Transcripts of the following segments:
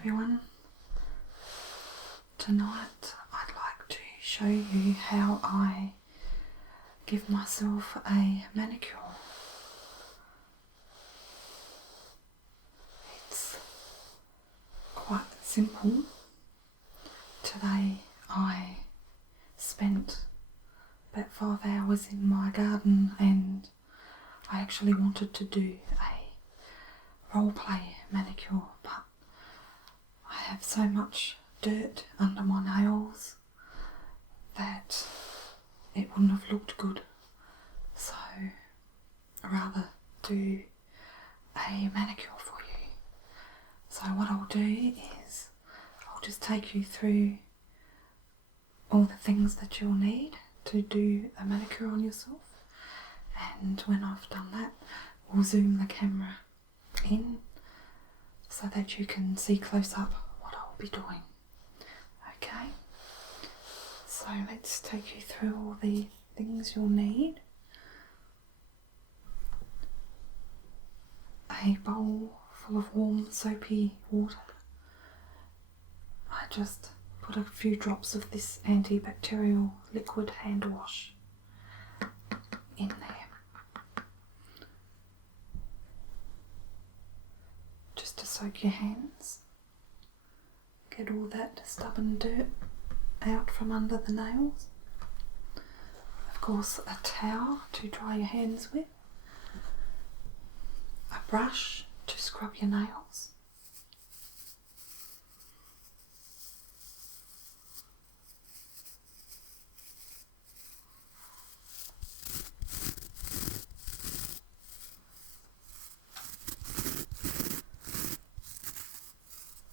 everyone. Tonight I'd like to show you how I give myself a manicure. It's quite simple. Today I spent about 5 hours in my garden and I actually wanted to do a role-play manicure, but I have so much dirt under my nails that it wouldn't have looked good, so I'd rather do a manicure for you. So what I'll do is I'll just take you through all the things that you'll need to do a manicure on yourself, and when I've done that we'll zoom the camera in so that you can see close up what I'll be doing. Okay, so let's take you through all the things you'll need. A bowl full of warm soapy water. I just put a few drops of this antibacterial liquid hand wash in there, just to soak your hands, get all that stubborn dirt out from under the nails. Of course, a towel to dry your hands with, a brush to scrub your nails,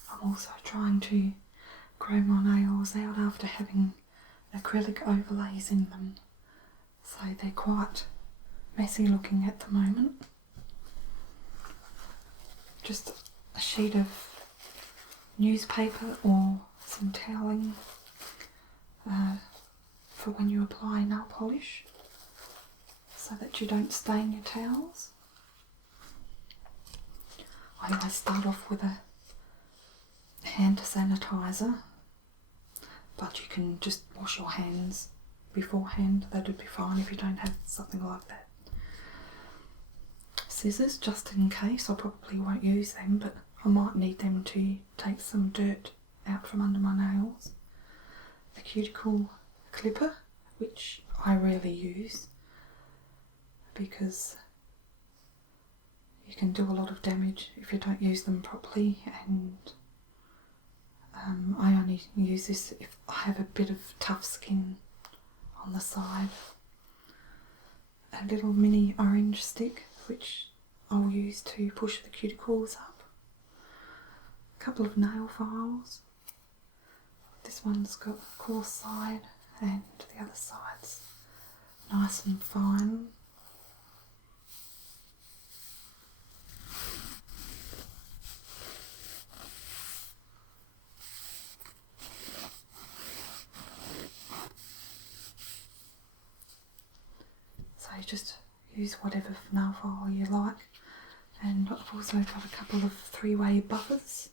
I'm also trying to grow my nails out after having acrylic overlays in them, so they're quite messy looking at the moment. Just a sheet of newspaper or some toweling for when you apply nail polish, so that you don't stain your towels. I always start off with a hand sanitizer, but you can just wash your hands beforehand. That'd be fine if you don't have something like that. Scissors, just in case. I probably won't use them, but I might need them to take some dirt out from under my nails. A cuticle clipper, which I rarely use because you can do a lot of damage if you don't use them properly, and I only use this if I have a bit of tough skin on the side. A little mini orange stick, which I'll use to push the cuticles up. A couple of nail files. This one's got a coarse side and the other side's nice and fine. So just use whatever nail file you like, and I've also got a couple of 3-way buffers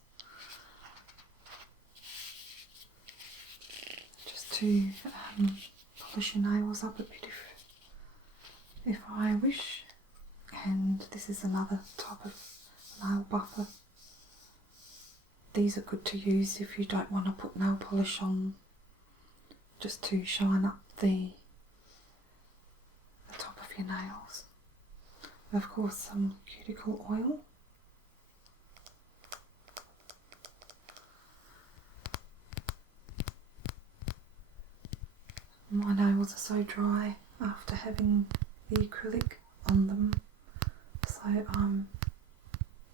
just to polish your nails up a bit if I wish. And this is another type of nail buffer. These are good to use if you don't want to put nail polish on, just to shine up the top of your nails. Of course, some cuticle oil. My nails are so dry after having the acrylic on them, so I'm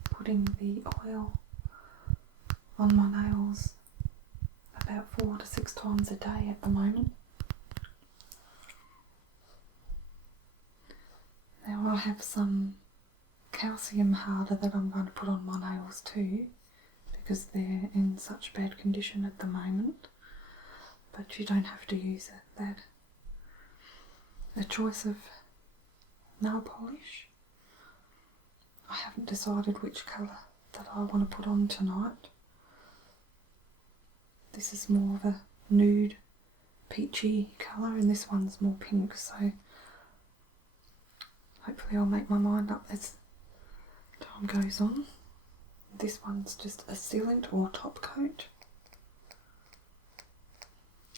putting the oil on my nails about 4 to 6 times a day at the moment. Now I have some calcium harder that I'm going to put on my nails too, because they're in such bad condition at the moment, but you don't have to use that. A choice of nail polish. I haven't decided which colour that I want to put on tonight. This is more of a nude peachy colour and this one's more pink, so hopefully I'll make my mind up as time goes on. This one's just a sealant or top coat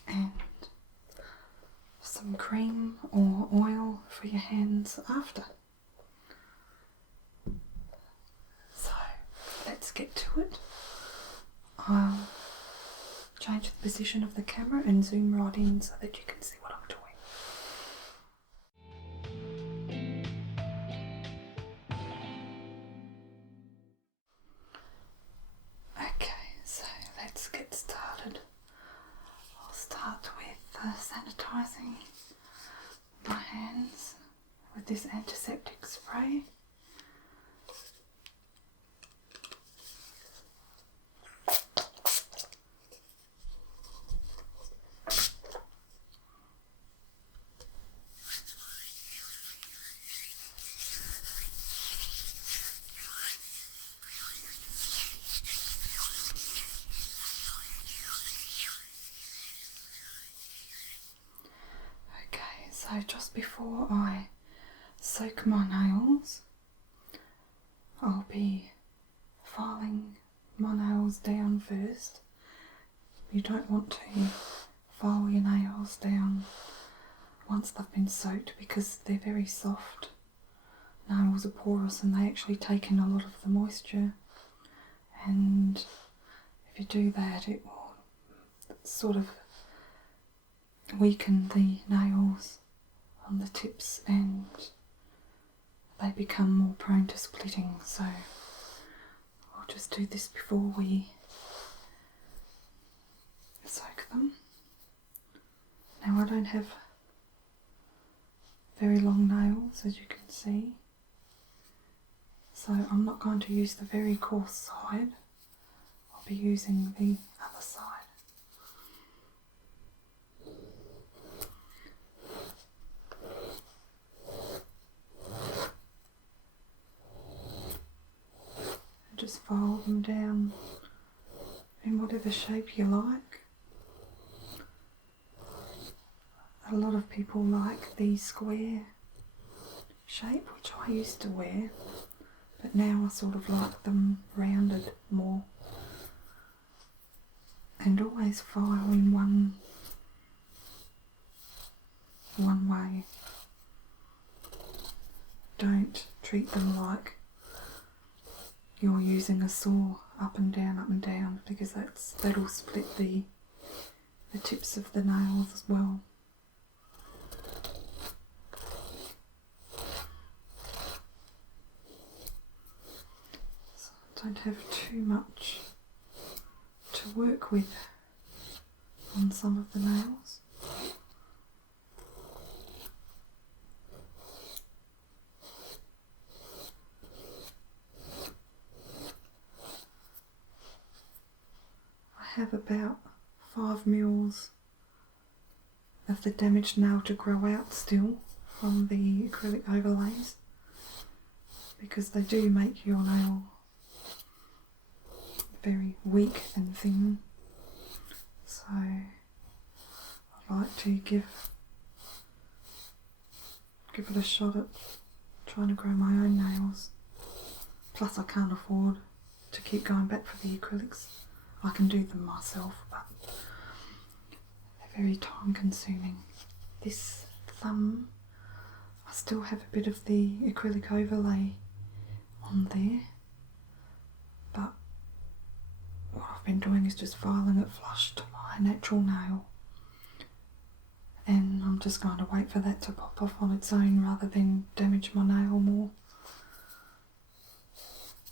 and some cream or oil for your hands after. So let's get to it. I'll change the position of the camera and zoom right in so that you can see what I'm doing. Okay, so let's get started. I'll start with sanitising my hands with this antiseptic spray. So just before I soak my nails, I'll be filing my nails down first. You don't want to file your nails down once they've been soaked because they're very soft. Nails are porous and they actually take in a lot of the moisture, and if you do that it will sort of weaken the nails on the tips and they become more prone to splitting, so I'll just do this before we soak them. Now I don't have very long nails, as you can see, so I'm not going to use the very coarse side, I'll be using the other side. Just file them down in whatever shape you like. A lot of people like the square shape, which I used to wear, but now I sort of like them rounded more. And always file in one way. Don't treat them like you're using a saw up and down, because that'll split the tips of the nails as well. So I don't have too much to work with on some of the nails. I have about 5 mils of the damaged nail to grow out still from the acrylic overlays, because they do make your nail very weak and thin, so I like to give it a shot at trying to grow my own nails. Plus I can't afford to keep going back for the acrylics. I can do them myself, but they're very time consuming. This thumb, I still have a bit of the acrylic overlay on there, but what I've been doing is just filing it flush to my natural nail, and I'm just going to wait for that to pop off on its own rather than damage my nail more.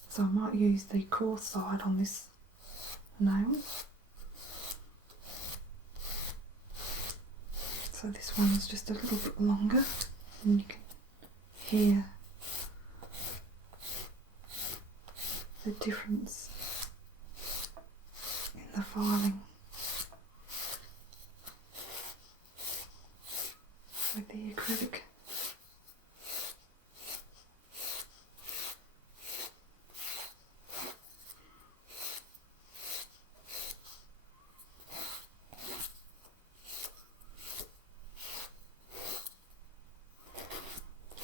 So I might use the coarse side on this nail. So this one's just a little bit longer, and you can hear the difference in the filing with the acrylic.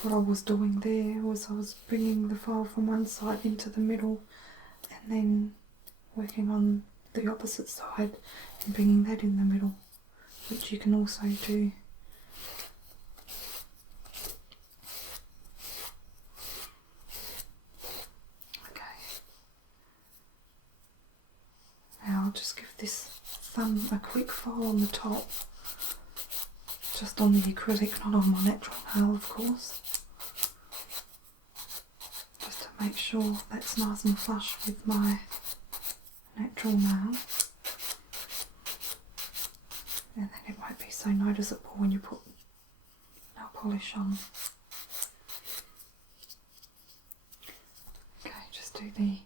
what I was doing there was I was bringing the file from one side into the middle and then working on the opposite side and bringing that in the middle, which you can also do. Okay. Now I'll just give this thumb a quick file on the top, just on the acrylic, not on my natural nail of course, just to make sure that's nice and flush with my natural nail, and then it won't be so noticeable when you put nail polish on. Okay, just do the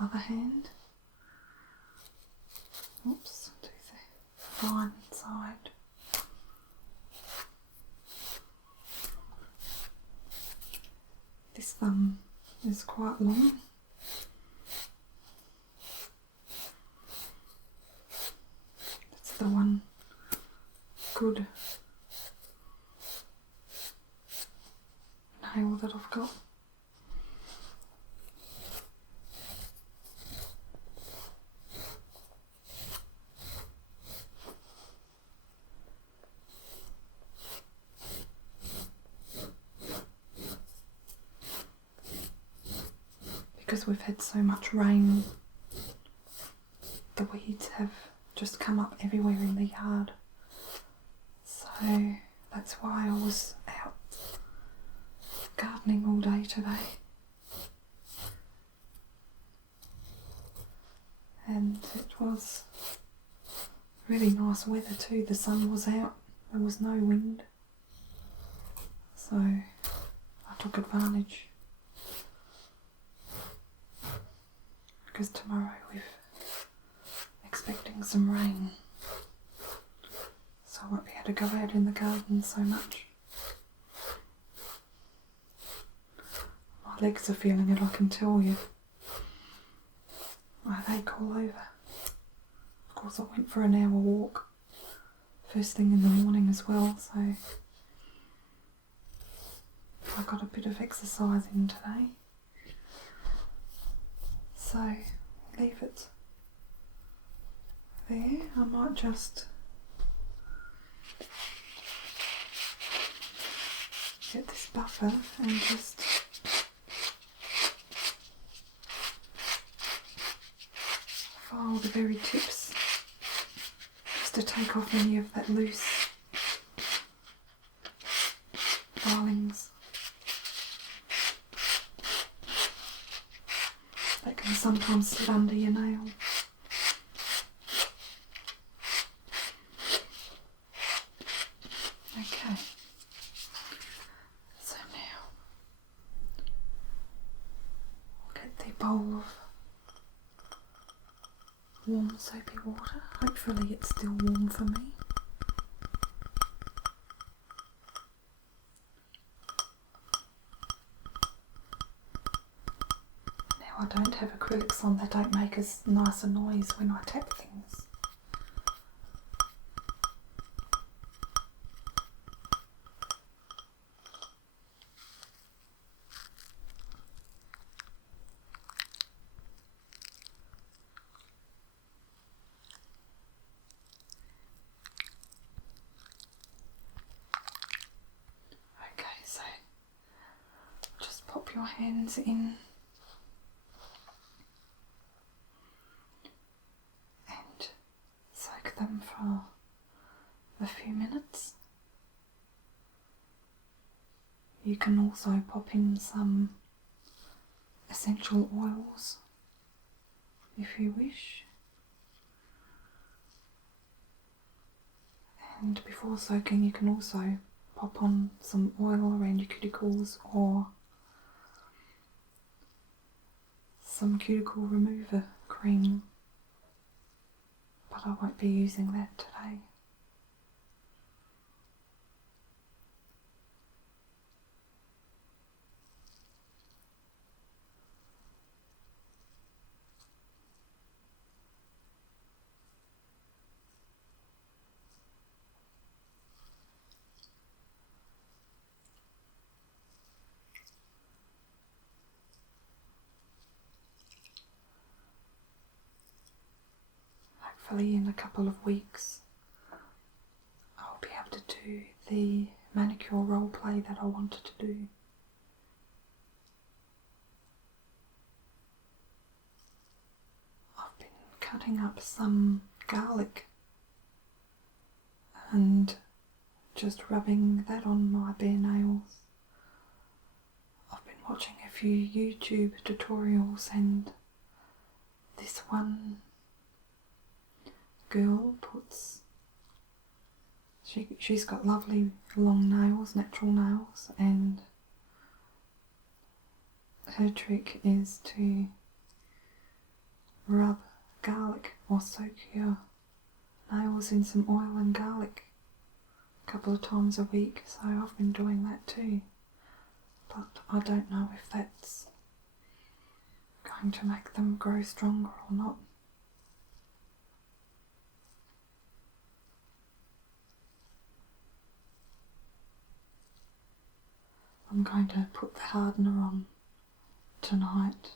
other hand. Oops, do the fine side. This thumb is quite long. That's the one good nail that I've got. Because we've had so much rain, the weeds have just come up everywhere in the yard. So that's why I was out gardening all day today. And it was really nice weather too. The sun was out, there was no wind. So I took advantage. Because tomorrow we're expecting some rain, so I won't be able to go out in the garden so much. My legs are feeling it, I can tell you. I ache all over. Of course I went for an hour walk first thing in the morning as well, so I got a bit of exercise in today. So leave it there. I might just get this buffer and just file the very tips, just to take off any of that loose filings that can sometimes sit under your nail. Okay, so now I'll get the bowl of warm soapy water. Hopefully it's still warm for me. I don't have acrylics on, they don't make as nice a noise when I tap things. Okay, so just pop your hands in them for a few minutes. You can also pop in some essential oils if you wish, and before soaking you can also pop on some oil around your cuticles or some cuticle remover cream, but I won't be using that today. hopefully in a couple of weeks I'll be able to do the manicure role play that I wanted to do. I've been cutting up some garlic and just rubbing that on my bare nails. I've been watching a few YouTube tutorials, and this one girl she's got lovely long nails, natural nails, and her trick is to rub garlic or soak your nails in some oil and garlic a couple of times a week. So I've been doing that too, but I don't know if that's going to make them grow stronger or not. I'm going to put the hardener on tonight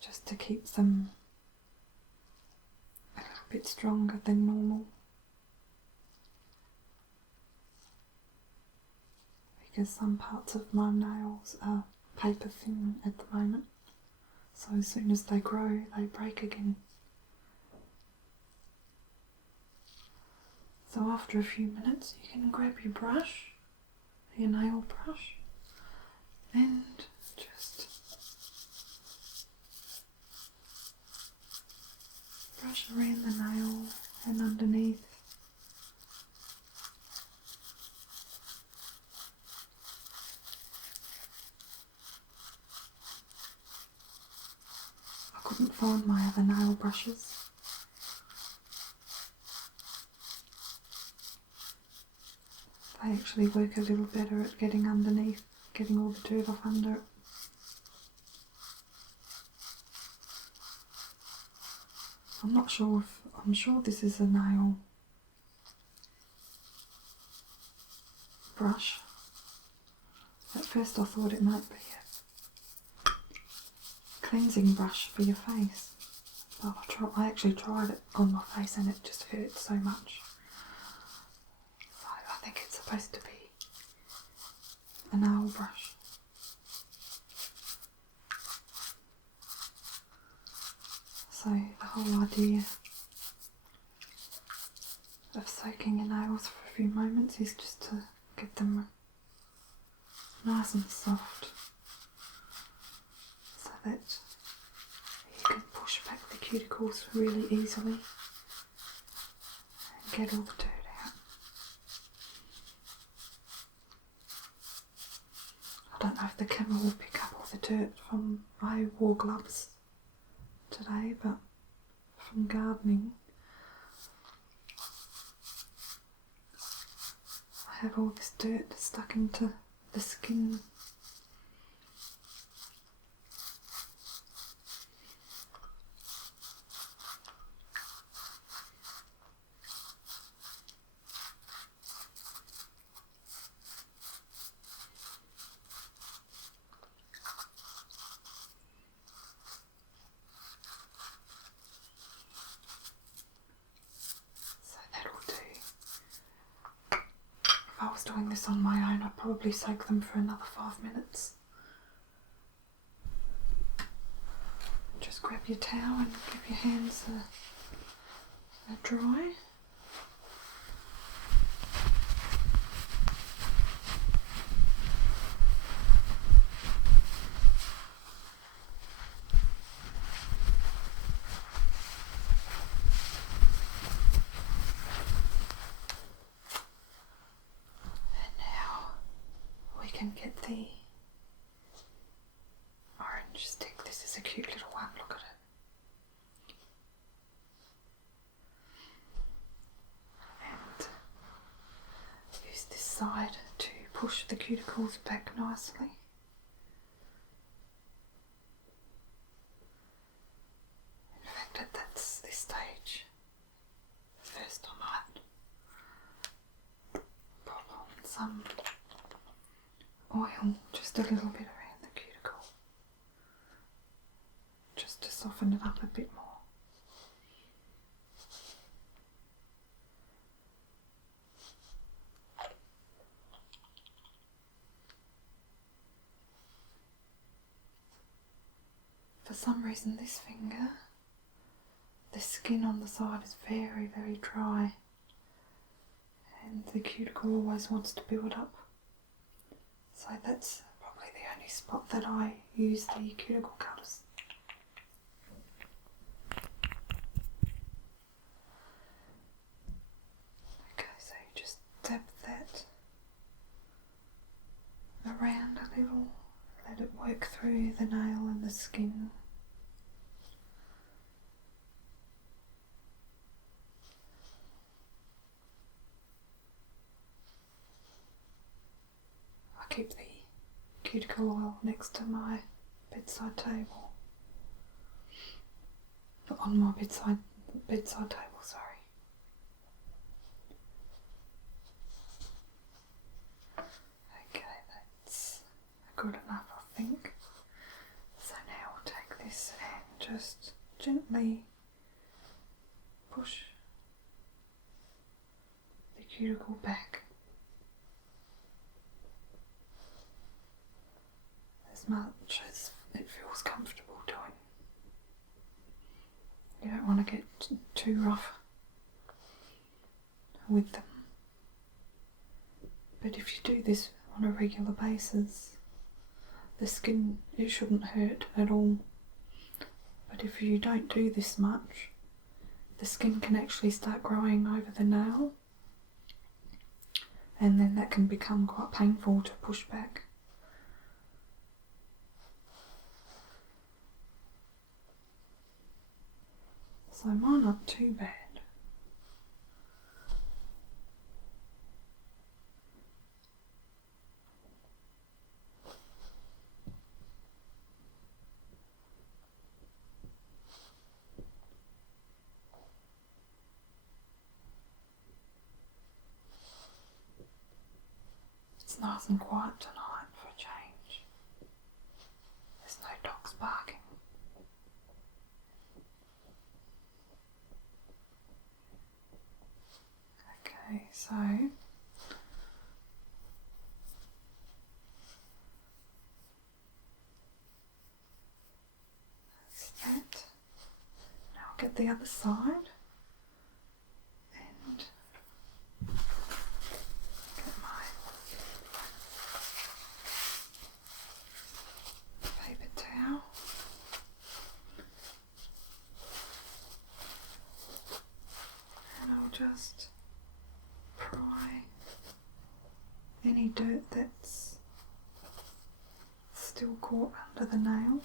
just to keep them a little bit stronger than normal, because some parts of my nails are paper thin at the moment, so as soon as they grow they break again. So after a few minutes you can grab your brush, your nail brush, and just brush around the nail and underneath. I couldn't find my other nail brushes. They actually work a little better at getting underneath, getting all the dirt off under it. I'm sure this is a nail brush. At first I thought it might be a cleansing brush for your face, but I actually tried it on my face and it just hurt so much. So I think it's supposed to be a nail brush. So the whole idea of soaking your nails for a few moments is just to get them nice and soft, so that you can push back the cuticles really easily and get all the dirt out. I don't know if the camera will pick up all the dirt from, I wore gloves today, but from gardening I have all this dirt stuck into the skin. If I was doing this on my own, I'd probably soak them for another 5 minutes. Just grab your towel and give your hands a dry. Get the orange stick. This is a cute little one, look at it. And use this side to push the cuticles back nicely. In fact, at this stage, first I might pop on some oil, just a little bit around the cuticle, just to for some reason this finger, the skin on the side is very, very dry, and the cuticle always wants to build up. So that's probably the only spot that I use the cuticle cutters. Okay, so you just dab that around a little, let it work through the nail and the skin. I keep the cuticle oil next to my bedside table. On my bedside table, sorry. Okay, that's good enough, I think. So now I'll take this and just gently push the cuticle back as much as it feels comfortable doing. You don't want to get too rough with them. But if you do this on a regular basis, the skin, it shouldn't hurt at all. But if you don't do this much, the skin can actually start growing over the nail, and then that can become quite painful to push back. So mine aren't too bad. It's nice and quiet tonight for a change. There's no dogs barking. Okay, so that's that. Now I'll get the other side and get my paper towel. And I'll just pry any dirt that's still caught under the nail.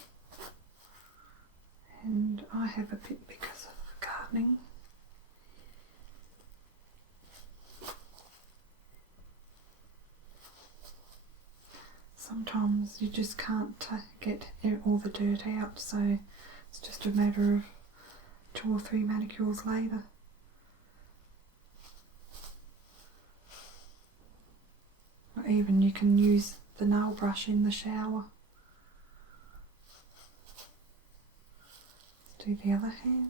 And I have a bit because of gardening. Sometimes you just can't get all the dirt out, so it's just a matter of 2 or 3 manicures later. Or even you can use the nail brush in the shower. Let's do the other hand.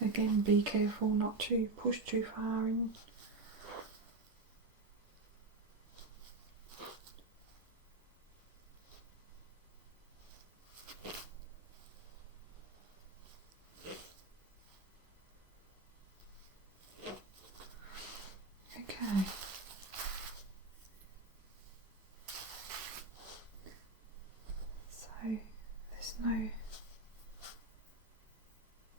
Again, be careful not to push too far in. Okay. So there's no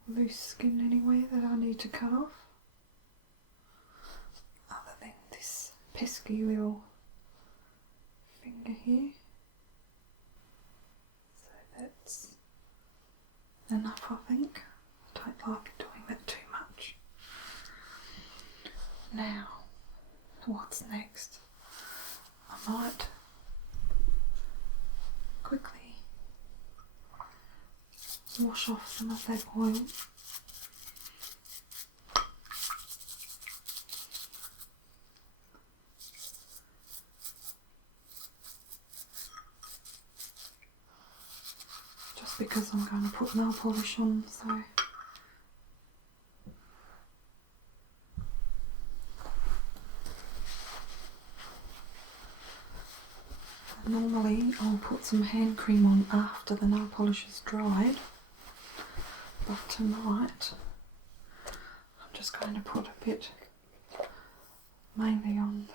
loose skin anywhere that I need to cut off, other than this pesky little finger here. So that's enough, I think. I don't like doing that too much. Now, what's next? I might quickly wash off some of that oil. Just because I'm going to put nail polish on, so Normally I'll put some hand cream on after the nail polish is dried, but tonight I'm just going to put a bit mainly on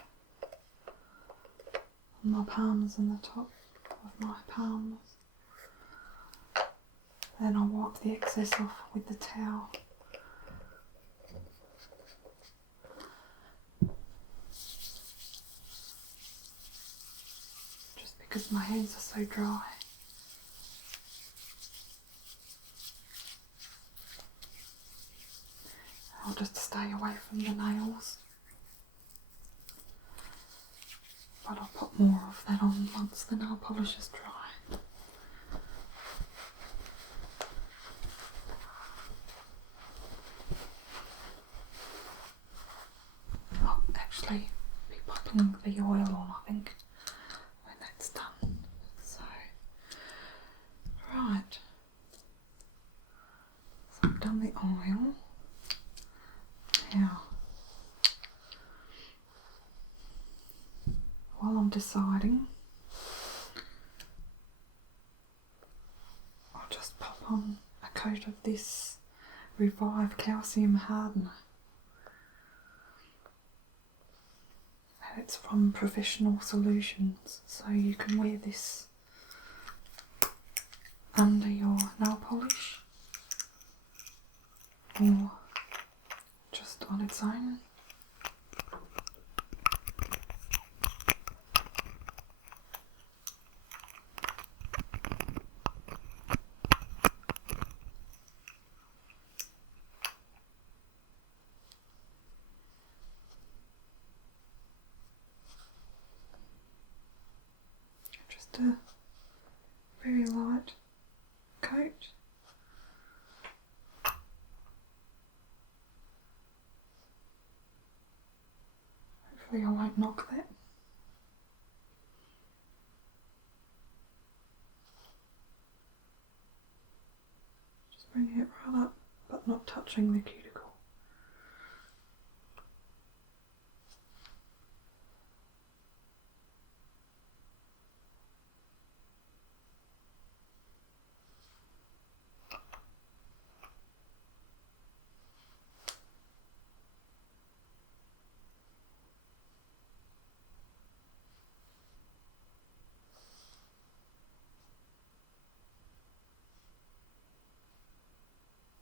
my palms and the top of my palms. Then I'll wipe the excess off with the towel. Just because my hands are so dry. I'll just stay away from the nails. But I'll put more of that on once the nail polish is dry. I'll actually be popping the oil on, I think, when that's done. So, right. So I've done the oil. Now, while I'm deciding, I'll just pop on a coat of this Revive Calcium Hardener. And it's from Professional Solutions, so you can wear this under your nail polish or just on its own. Just a very light coat. Hopefully I won't knock that. Just bringing it right up, but not touching the cuticle.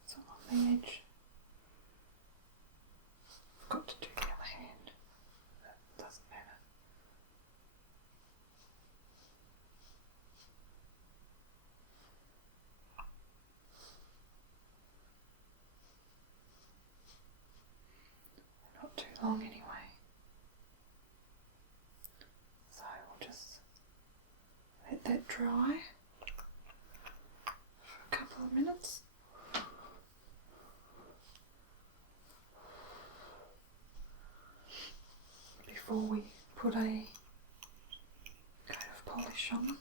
So on the edge, I've got to do the other hand. That doesn't matter. They're not too long anyway. So we'll just let that dry for a couple of minutes. Before we put a coat of polish on.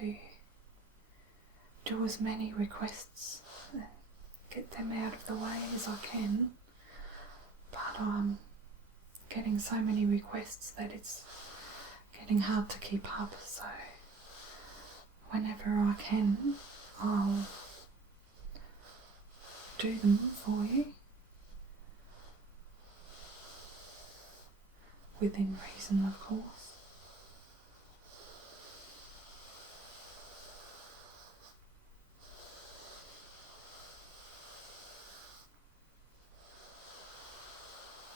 To do as many requests and get them out of the way as I can, but I'm getting so many requests that it's getting hard to keep up, so whenever I can I'll do them for you within reason, of course.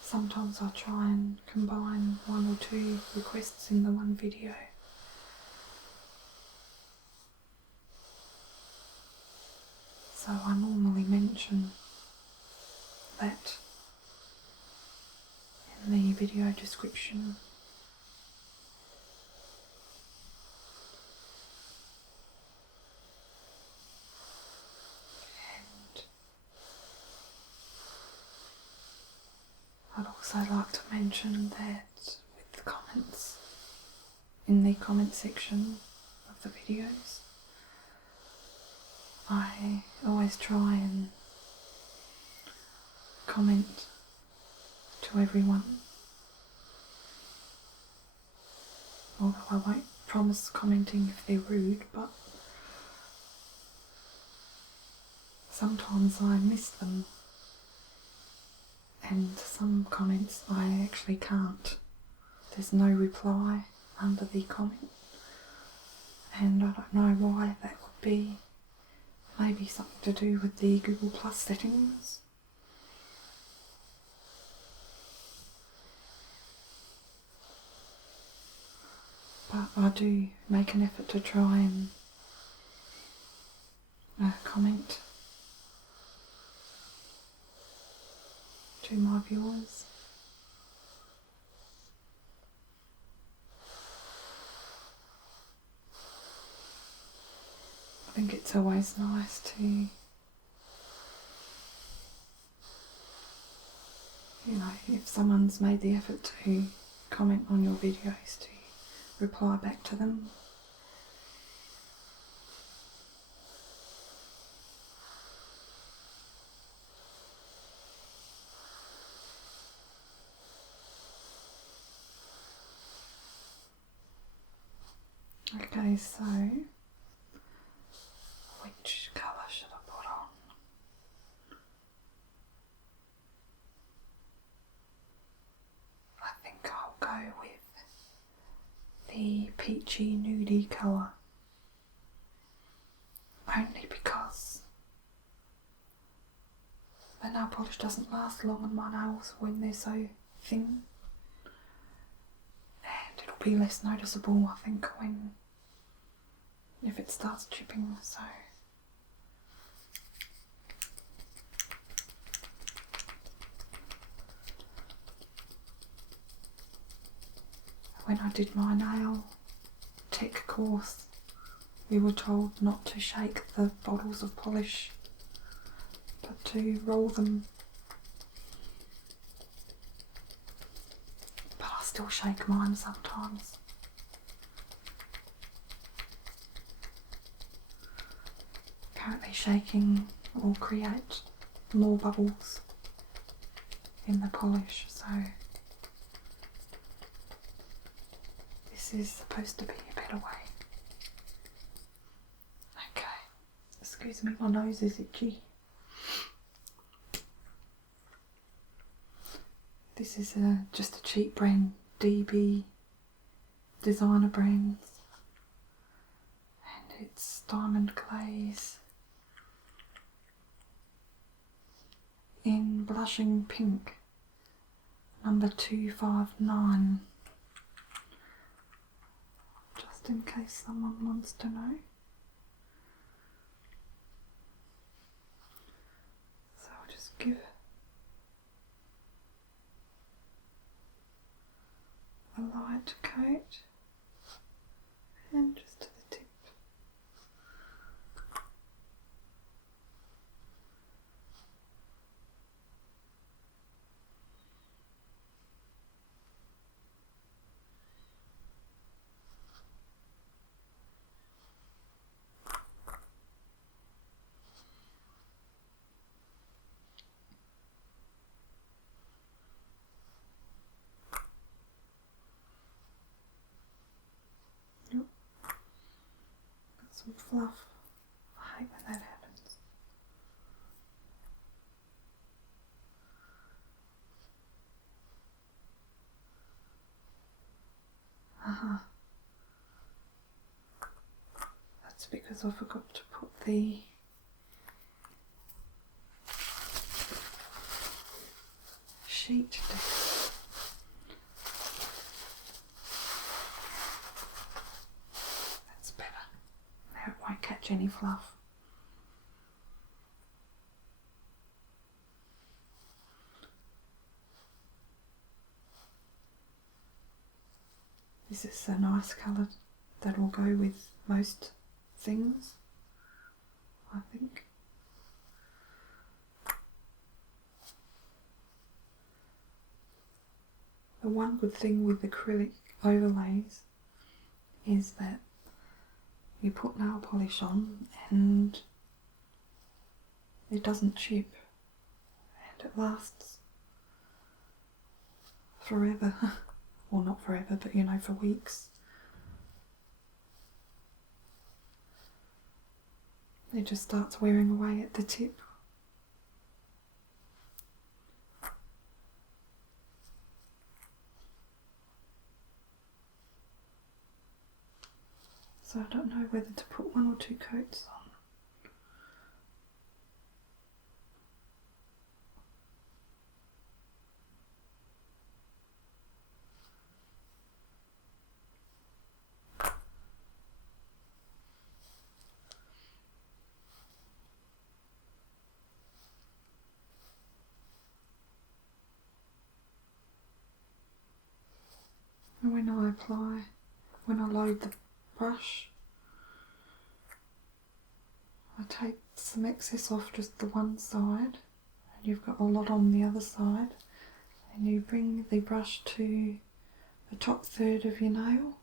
Sometimes I try and combine one or two requests in the one video. So I normally mention that in the video description. And I'd also like to mention that with the comments, in the comment section of the videos, I always try and comment to everyone, although I won't promise commenting if they're rude, but sometimes I miss them, and some comments I actually can't. There's no reply under the comment, and I don't know why that would be. Maybe something to do with the Google Plus settings. But I do make an effort to try and comment to my viewers. I think it's always nice to, if someone's made the effort to comment on your videos, to reply back to them. Okay, so which colour should I put on? I think I'll go with the peachy nudie colour, only because the nail polish doesn't last long on my nails when they're so thin, and it'll be less noticeable, I think, if it starts chipping. So when I did my nail tech course, we were told not to shake the bottles of polish, but to roll them. But I still shake mine sometimes. Apparently shaking will create more bubbles in the polish, so this is supposed to be a better way. Okay, excuse me, my nose is itchy. This is just a cheap brand, DB designer brands, and it's diamond glaze in blushing pink, number 259. Just in case someone wants to know. So I'll just give a light coat and just to the tip. Some fluff. I hate when that happens. That's because I forgot to put the sheet down. That's better. Now it won't catch any fluff. This is a nice colour that will go with most things, I think. The one good thing with acrylic overlays is that you put nail polish on and it doesn't chip, and it lasts forever. Well, not forever, but you know, for weeks. It just starts wearing away at the tip. So I don't know whether to put 1 or 2 coats on. And when I load the brush, I take some excess off just the one side, and you've got a lot on the other side, and you bring the brush to the top third of your nail,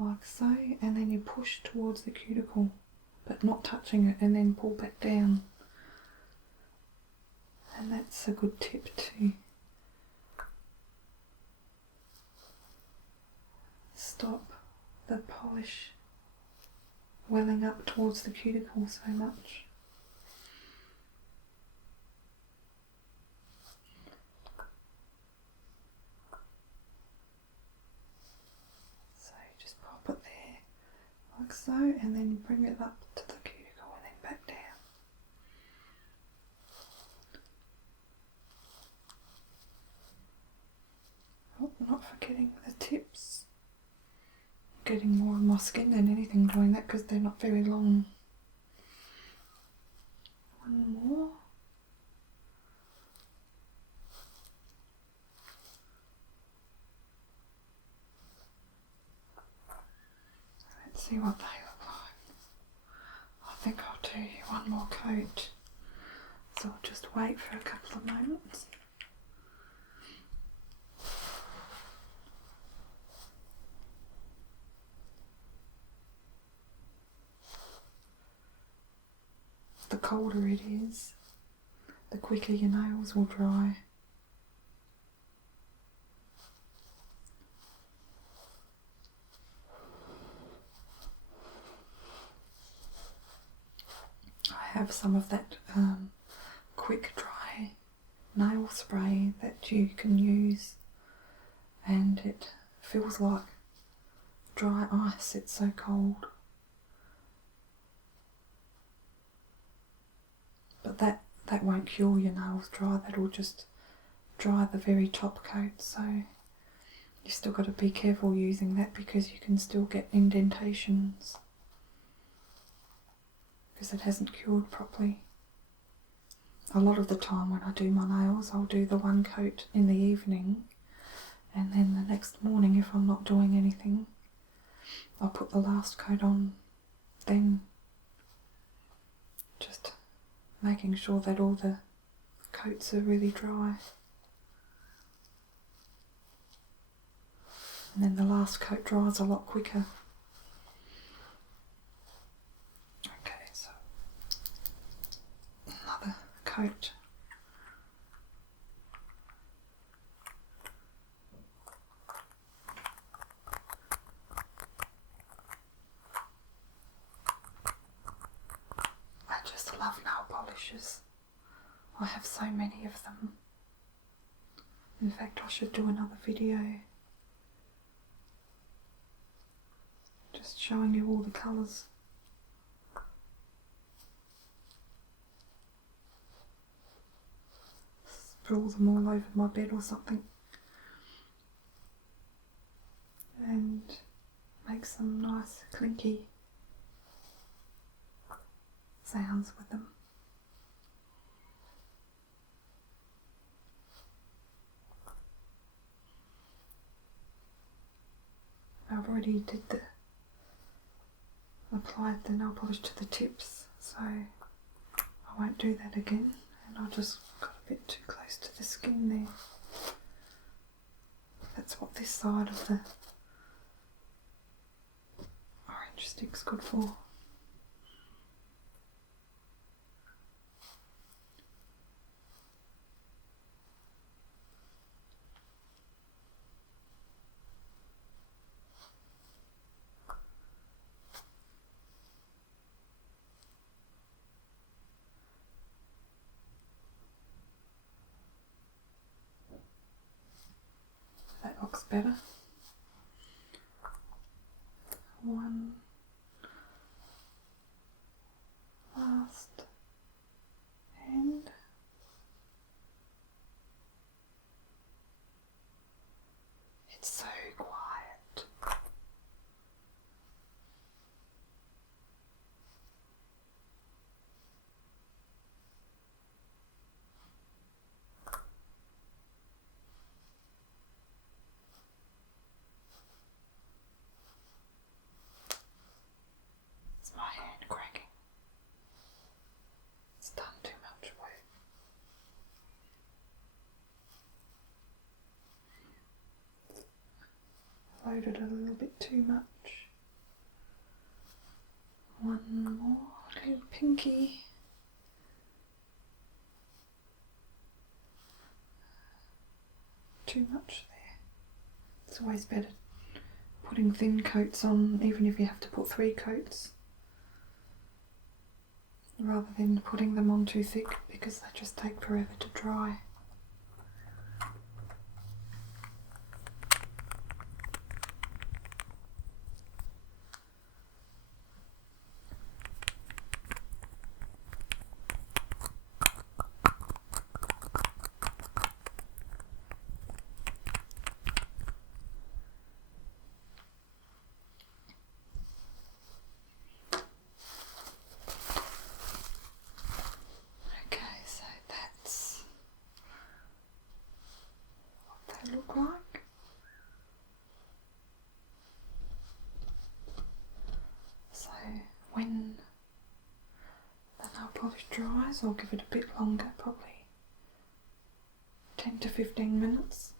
like so, and then you push towards the cuticle, but not touching it, and then pull back down. And that's a good tip to stop the polish welling up towards the cuticle so much. So you just pop it there like so, and then you bring it up to the cuticle and then back down. Oh, not forgetting the tips. Getting more on my skin than anything doing that because they're not very long. One more. Let's see what they look like. I think I'll do one more coat. So I'll just wait for a couple of moments. The colder it is, the quicker your nails will dry. I have some of that quick dry nail spray that you can use, and it feels like dry ice, it's so cold. But that won't cure your nails dry, that'll just dry the very top coat, so you still got to be careful using that because you can still get indentations because it hasn't cured properly. A lot of the time when I do my nails, I'll do the one coat in the evening, and then the next morning, if I'm not doing anything, I'll put the last coat on then, just making sure that all the coats are really dry. And then the last coat dries a lot quicker. Okay, so another coat. I just love nail polishes. I have so many of them. In fact, I should do another video just showing you all the colours. Sprawl them all over my bed or something and make some nice clinky sounds with them. already applied the nail polish to the tips, so I won't do that again, and I just got a bit too close to the skin there. That's what this side of the orange stick's good for. That looks better. One last hand. It's so quiet. It's my hand cracking. It's done too much work. Loaded a little bit too much. One more little pinky. Too much there. It's always better putting thin coats on, even if you have to put 3 coats, rather than putting them on too thick, because they just take forever to dry. Look like. So when the nail polish dries, I'll give it a bit longer, probably 10 to 15 minutes.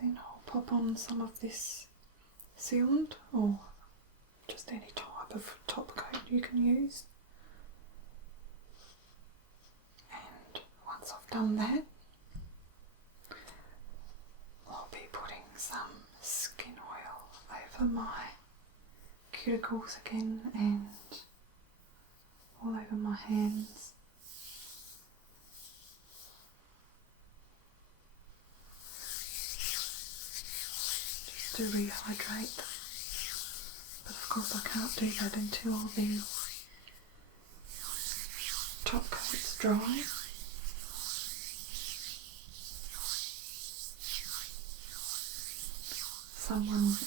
Then I'll pop on some of this sealant, or just any type of top coat you can use. And once I've done that, some skin oil over my cuticles again and all over my hands. Just to rehydrate. But of course I can't do that until the top coat's dry.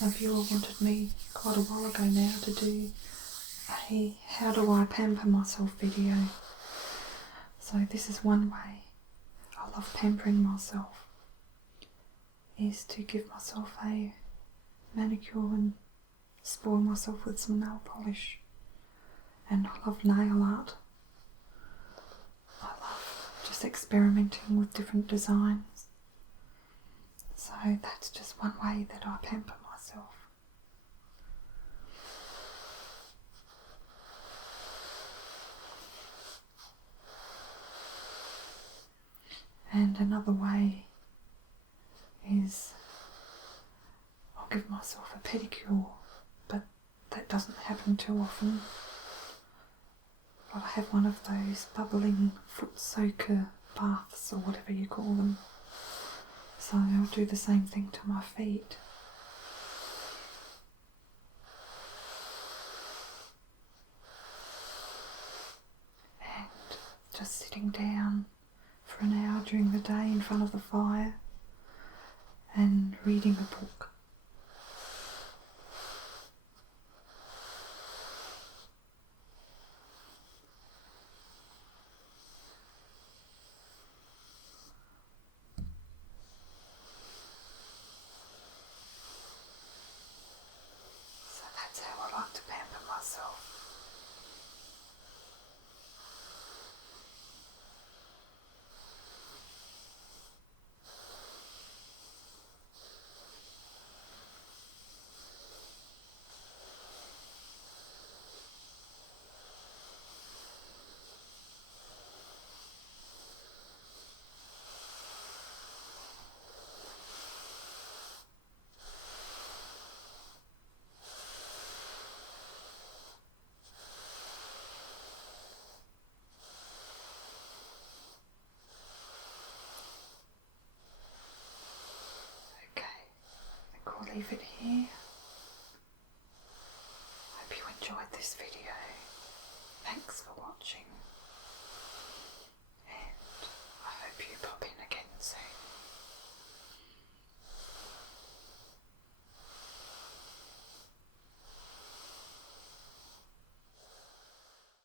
A viewer wanted me quite a while ago now to do a how do I pamper myself video. So this is one way I love pampering myself, is to give myself a manicure and spoil myself with some nail polish. And I love nail art. I love just experimenting with different designs. So that's just one way that I pamper myself. And another way is I'll give myself a pedicure, but that doesn't happen too often. But I have one of those bubbling foot soaker baths, or whatever you call them. So I'll do the same thing to my feet. And just sitting down for an hour during the day in front of the fire and reading a book. leave it here. Hope you enjoyed this video.